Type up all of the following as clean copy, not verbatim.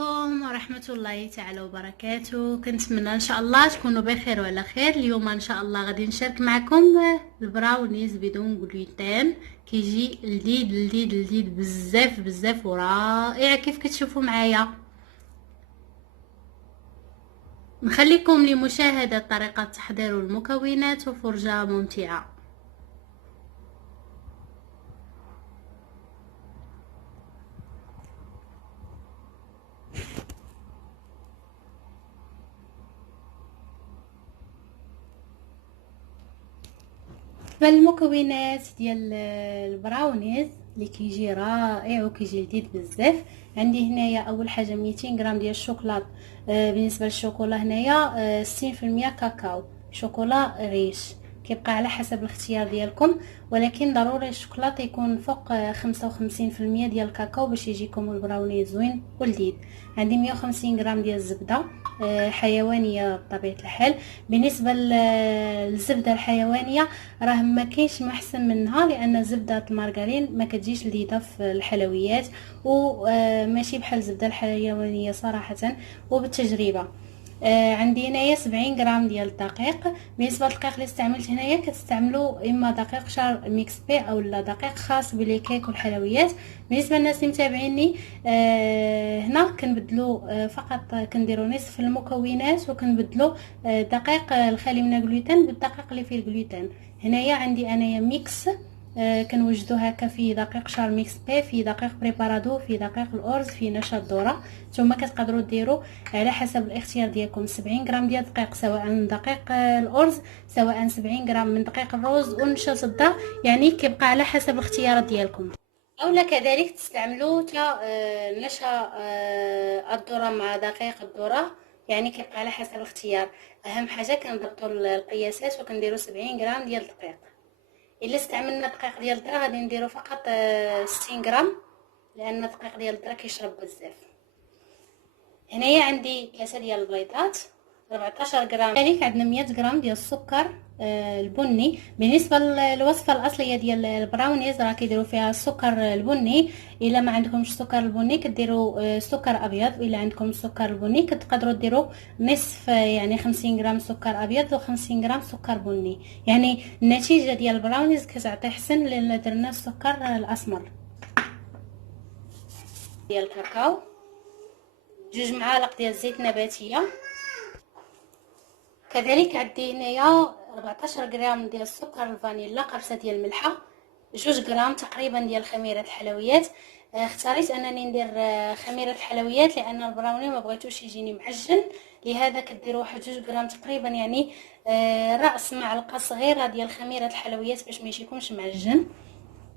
عليكم ورحمة الله تعالى وبركاته. كنتمنى ان شاء الله تكونوا بخير وعلى خير. اليوم ان شاء الله غادي نشارك معكم البراونيز بدون جلوتين، كيجي لذيذ لذيذ لذيذ بزاف بزاف ورائع كيف كتشوفوا معايا. نخليكم لمشاهدة طريقة تحضير المكونات وفرجة ممتعة. فالمكونات ديال البراونيز اللي كيجي رائع وكيجي لذيذ بزاف. عندي هنايا اول حاجه 200 غرام ديال الشوكولاط. بالنسبه للشوكولا هنايا 60% كاكاو، شوكولا ريش، كيبقى على حسب الاختيار ديالكم، ولكن ضروري الشوكولاط يكون فوق 55% ديال الكاكاو باش يجيكم البراوني زوين ولذيذ. عندي 150 غرام ديال الزبده حيوانيه بطبيعه الحال. بالنسبه للزبده الحيوانيه راه ما كاينش محسن منها، لان زبده المارغرين ما كتجيش لذيذه في الحلويات وماشي بحال الزبده الحيوانيه صراحه وبالتجربه. عندي هنايا 70 غرام ديال الدقيق. بالنسبه للدقيق اللي استعملت هنايا كتستعملوا اما دقيق شار ميكس بي او لا دقيق خاص بلي كيك والحلويات. بالنسبه للناس اللي متابعيني هنا كنبدلوا فقط كنديروا نصف المكونات وكنبدلوا دقيق الخالي من الجلوتين بالدقيق اللي فيه الجلوتين. هنايا عندي انايا ميكس كنوجدو هكا في دقيق شار ميكس بي، في دقيق بريبارادو، في دقيق الارز، في نشا الذره. نتوما كتقدروا ديروا على حسب الاختيار ديالكم 70 غرام ديال الدقيق سواء من دقيق الارز، سواء 70 غرام من دقيق الرز ونشا الذره، يعني كيبقى على حسب الاختيارات ديالكم. اولا كذلك تستعملوا تا نشا الذره مع دقيق الذره، يعني كيبقى على حسب الاختيار. اهم حاجه كنضبطوا القياسات وكنديروا 70 غرام ديال الدقيق. الا استعملنا دقيق ديال الذره غادي نديرو فقط 60 غرام، لان الدقيق ديال الذره كيشرب بزاف. هنايا عندي كاسه ديال البيضات 14 غرام. كذلك عندنا 100 غرام ديال السكر البني. بالنسبه للوصفه الاصليه ديال البراونيز راه كيديروا فيها السكر البني. الا ما عندكمش السكر البني كديروا سكر ابيض، الا عندكم السكر البني كتقدروا ديروا نصف، يعني 50 غرام سكر ابيض و50 غرام سكر بني. يعني النتيجه ديال البراونيز كتعطي حسن لان درنا السكر الاسمر. ديال الكاكاو 2 معالق ديال الزيت نباتيه. كذلك عندي هنايا 14 غرام ديال السكر الفانيلا، قرصه ديال الملحه، 2 غرام تقريبا ديال خميره الحلويات. اختاريت انني ندير خميره الحلويات لان البراوني ما بغيتوش يجيني معجن، لهذا كديروا واحد 2 غرام تقريبا، يعني راس معلقه صغيره ديال خميره الحلويات باش ما يجيكمش معجن.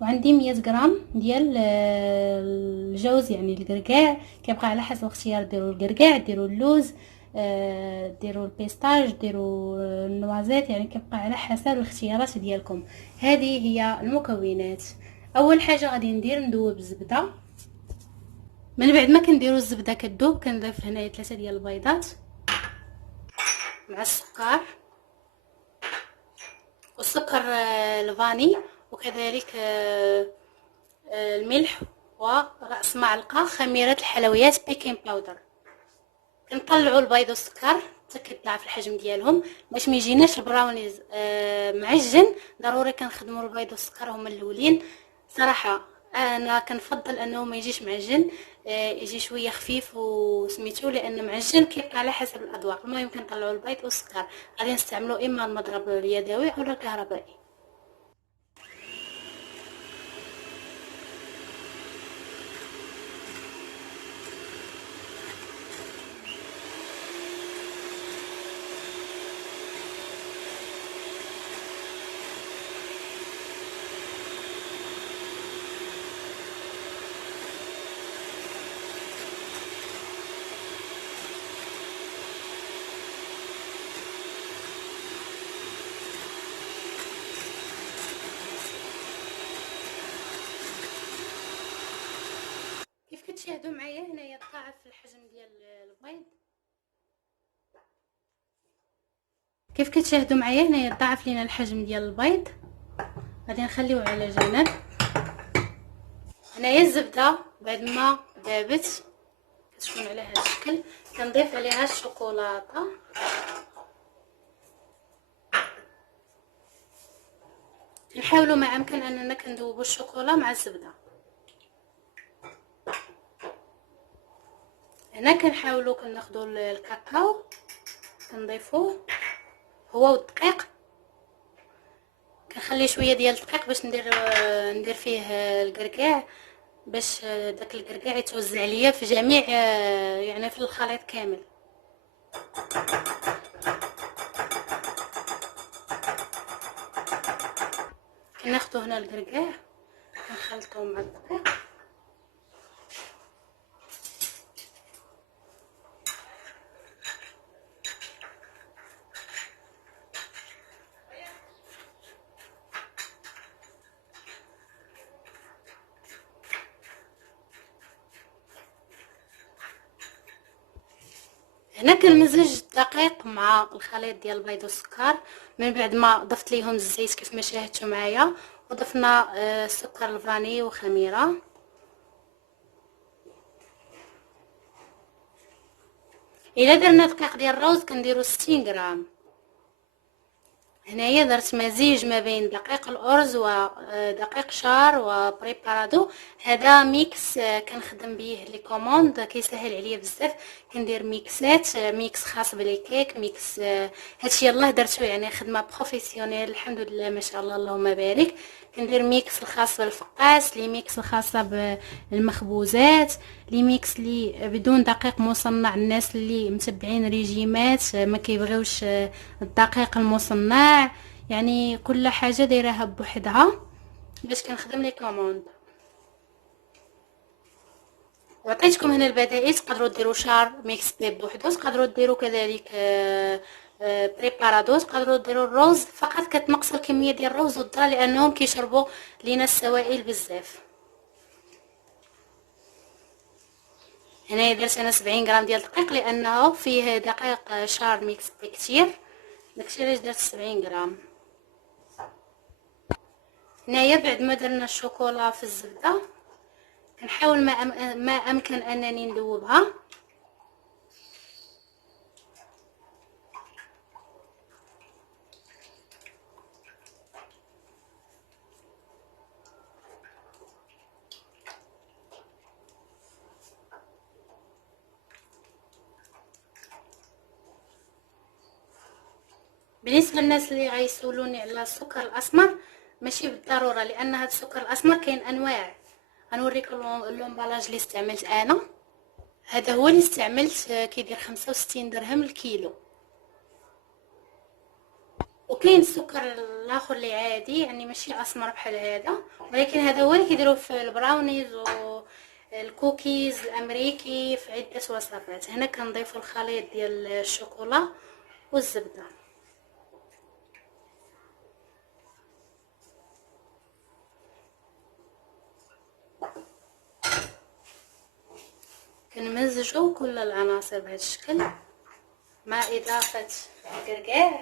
وعندي 100 غرام ديال الجوز، يعني القرقاع، كيبقى على حسب الاختيار، ديروا القرقاع، ديروا اللوز، ديروا البيستاج، ديروا النوازيت، يعني كيبقى على حسب الاختيارات ديالكم. هذه هي المكونات. اول حاجه غادي ندوب الزبده. من بعد ما كنديروا الزبده كتذوب كنضيف هنايا 3 ديال البيضات مع السكر والسكر الفاني، وكذلك الملح ورأس معلقه خميره الحلويات بيكنج باودر. كنطلعوا البيض والسكر حتى كيضاعف الحجم ديالهم باش ما يجيناش البراونيز معجن. ضروري كنخدموا البيض والسكر هما الاولين. صراحه انا كنفضل انه ما يجيش معجن، يجي شويه خفيف وسميتو، لان معجن كيبقى على حسب الاذواق. المهم كنطلعوا البيض والسكر. غادي نستعملوا اما المضرب اليدوي او الكهربائي. كيف كتشاهدوا معايا هنايا تضاعف الحجم ديال البيض. كيف كتشاهدوا معايا هنايا ضاعف لينا الحجم ديال البيض. غادي نخليوه على جنب. هنايا الزبده بعد ما ذابت تكون على هذا الشكل. كنضيف عليها الشوكولاته، نحاولوا ما امكن اننا كندوبوا الشوكولا مع الزبده. هنا كنحاولوا كناخذوا الكاكاو كنضيفوه هو والدقيق. كنخلي شويه ديال الدقيق باش ندير فيه الكركاع، باش داك الكركاع يتوزع عليا في جميع يعني في الخليط كامل. كناخذوا هنا الكركاع كنخلطوه مع الدقيق. هنا كنمزج الدقيق مع الخليط ديال البيض والسكر، من بعد ما ضفت ليهم الزيت كيف ما شاهدتوا معايا، وضفنا سكر الفاني وخميره. الا درنا دقيق ديال الروز كنديروا 60 غرام. هنايا درت مزيج ما بين دقيق الارز ودقيق شار وبريبارادو. هذا ميكس كنخدم به لي كوموند، كيسهل عليا بزاف. كندير ميكسات، ميكس خاص بلي كيك، ميكس هادشي يلاه درتو يعني خدمه بروفيسيونيل الحمد لله ما شاء الله اللهم بارك. كندير ميكس الخاص بالفقاس، لي ميكس الخاصه بالمخبوزات، لي ميكس لي بدون دقيق مصنع. الناس اللي متبعين ريجيمات ما كيبغيوش الدقيق المصنع، يعني كل حاجه دايراها بوحدها باش كنخدم لي كوموند. وعطيتكم هنا البدائل، تقدروا ديروا شار ميكس بيب بوحدو، تقدروا ديروا كذلك بريبارادو، تقدروا ديروا الروز فقط كتنقصوا الكميه ديال الروز والذره لانهم كيشربوا لينا السوائل بزاف. هنا درت انا 70 غرام ديال الدقيق لانه فيه دقيق شار ميكس كتير، داكشي علاش درت 70 غرام. هنايا بعد ما درنا الشوكولا في الزبده كنحاول ما امكن انني ندوبها. بالنسبه للناس اللي غيسولوني على السكر الاسمر، ماشي بالضروره، لان هذا السكر الاسمر كاين انواع. غنوريكم اللومبالاج اللي استعملت انا. هذا هو اللي استعملت، كيدير 65 درهم الكيلو. وكاين السكر الاخر اللي عادي يعني ماشي اسمر بحال هذا، ولكن هذا هو اللي كيديروه في البراونيز والكوكيز الامريكي في عده وصفات. هنا كنضيفوا الخليط ديال الشوكولا والزبده. كنمزجوا كل العناصر بهذا الشكل مع اضافه الكركاع.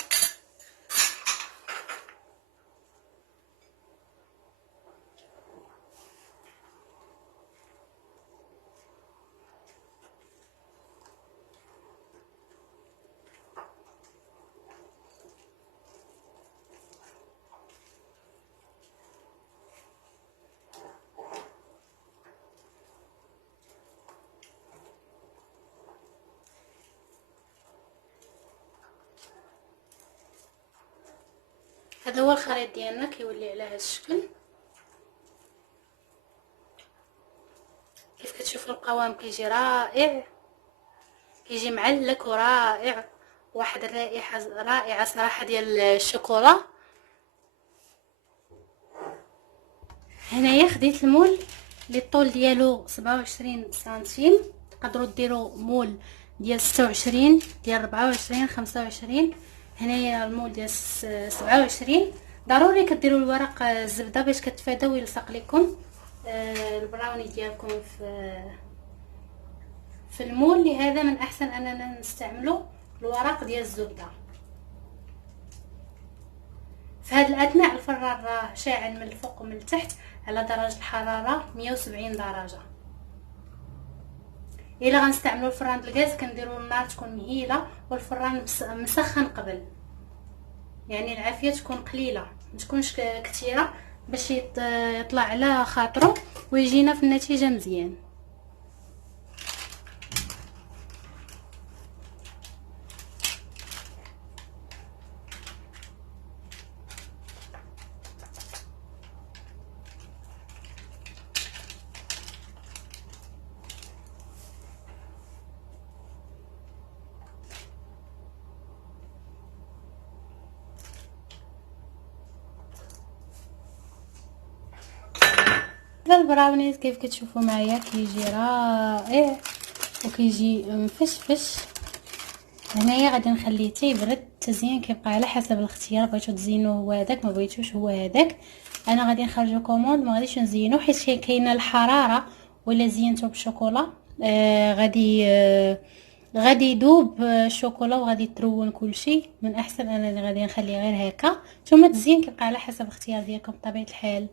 هذا هو الخليط ديالنا كيولي على هذا الشكل. كيف كتشوفوا القوام كيجي رائع، كيجي معلك ورائع، واحد الرائحه رائعه صراحه ديال الشوكولا. هنايا خديت المول اللي الطول ديالو 27 سنتيم، تقدروا ديروا مول ديال 26 ديال 24 25. هنايا المول ديال 27. ضروري كديروا الورق الزبده باش كتفاداو يلصق لكم البراوني ديالكم في المول. لهذا من احسن اننا نستعملوا الورق ديال الزبده. في هذه الاثناء الفران راه شاعل من الفوق ومن التحت على درجه الحراره 170 درجه. الا غنستعملوا الفران الغاز كنديروا النار تكون مهيله والفران مسخن قبل، يعني العافيه تكون قليله ما تكونش كثيره باش يطلع على خاطره ويجينا في النتيجه مزيان. البراونيز كيف كتشوفوا معايا كيجي رائع وكيجي مفشفش. هنايا غادي نخليه حتى يبرد. التزيين كيبقى على حسب الاختيار، بغيتو تزينوه هو هذاك ما بغيتوش هو هذاك. انا غادي نخرجو كوموند ما غاديش نزينو حيت كاينه الحراره، ولا زينتو بالشوكولا غادي يذوب الشوكولا وغادي ترون كلشي. من احسن انا اللي غادي نخليه غير هكا. ثم التزيين كيبقى على حسب الاختيار ديالكم بطبيعه الحال.